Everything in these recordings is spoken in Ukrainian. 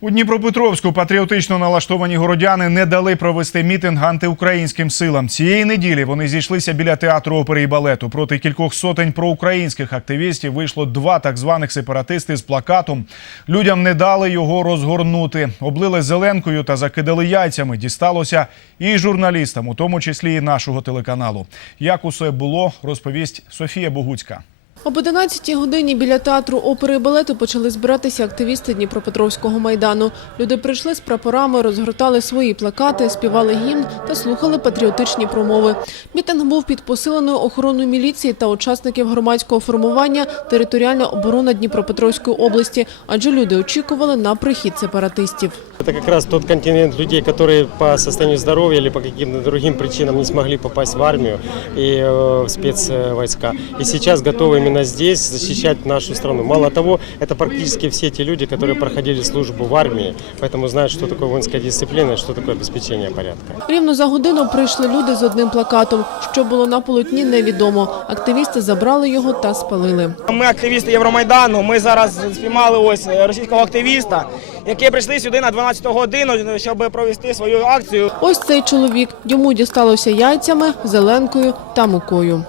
У Дніпропетровську патріотично налаштовані городяни не дали провести мітинг антиукраїнським силам. Цієї неділі вони зійшлися біля театру опери і балету. Проти кількох сотень проукраїнських активістів вийшло два так званих сепаратисти з плакатом. Людям не дали його розгорнути. Облили зеленкою та закидали яйцями. Дісталося і журналістам, у тому числі і нашого телеканалу. Як усе було, розповість Софія Богуцька. Об 11 годині біля театру опери і балету почали збиратися активісти Дніпропетровського майдану. Люди прийшли з прапорами, розгортали свої плакати, співали гімн та слухали патріотичні промови. Мітинг був під посиленою охороною міліції та учасників громадського формування «Територіальна оборона Дніпропетровської області», адже люди очікували на прихід сепаратистів. Это как раз тот континент людей, которые по состоянию здоровья или по каким-то другим причинам не смогли попасть в армию и э, в спецвойска. И сейчас готовы именно здесь защищать нашу страну. Мало того, это практически все те люди, которые проходили службу в армии, поэтому знают, что такое воинская дисциплина и что такое обеспечение порядка. Рівно за годину прийшли люди з одним плакатом. Що було на полотні, невідомо. Активісти забрали його та спалили. Ми активісти Євромайдану. Ми зараз спіймали ось російського активіста, який прийшли сюди на 12 годину, щоб провести свою акцію. Ось цей чоловік. Йому дісталося яйцями, зеленкою та мукою.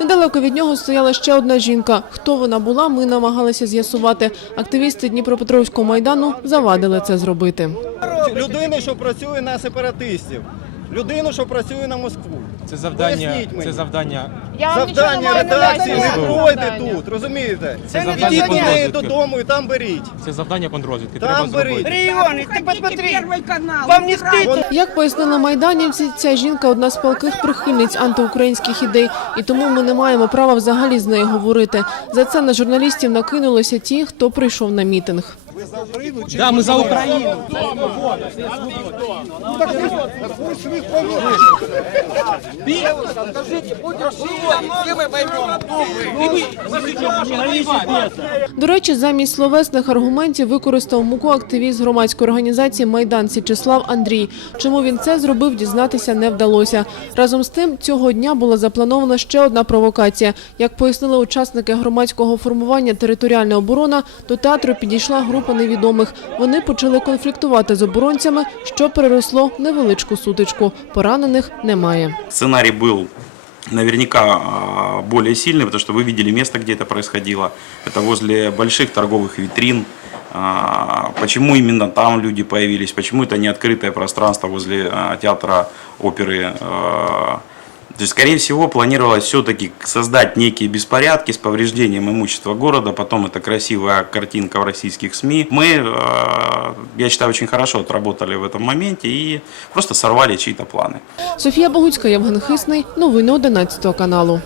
Недалеко від нього стояла ще одна жінка. Хто вона була, ми намагалися з'ясувати. Активісти Дніпропетровського майдану завадили це зробити. людини, що працює на сепаратистів, людину, що працює на Москву. Це завдання, Поясніть мені. це завдання. Завдання редакції не Завдання. пройде тут, розумієте? Це завдання Ідіть до неї додому і там беріть. Це завдання контррозвідки. Там Треба беріть. зробити. Регіони, ти посмотри, вам не стидно? Як пояснили майданівці, ця жінка одна з палких прихильниць антиукраїнських ідей, і тому ми не маємо права взагалі з нею говорити. За це на журналістів накинулися ті, хто прийшов на мітинг. Да, ми за Україну. До речі, замість словесних аргументів використав муку активіст громадської організації Майдан Січеслав Андрій. Чому він це зробив, дізнатися не вдалося. Разом з тим, цього дня була запланована ще одна провокація. Як пояснили учасники громадського формування Територіальна оборона, до театру підійшла група невідомих. Вони почали конфліктувати з оборонцями, що переросло невеличку сутичку. Поранених немає. Сценарий был наверняка а, более сильный, потому что вы видели место, где это происходило. Это возле больших торговых витрин. А, Почему именно там люди появились? Почему это не открытое пространство возле а, театра оперы? А, То есть, скорее всего, планировалось все-таки создать некие беспорядки с повреждением имущества города. Потом это красивая картинка в российских СМИ. Мы, а, я считаю, очень хорошо отработали в этом моменте и просто сорвали чьи-то планы. Софія Богуцька, Євген Хисний. Новини 11 каналу.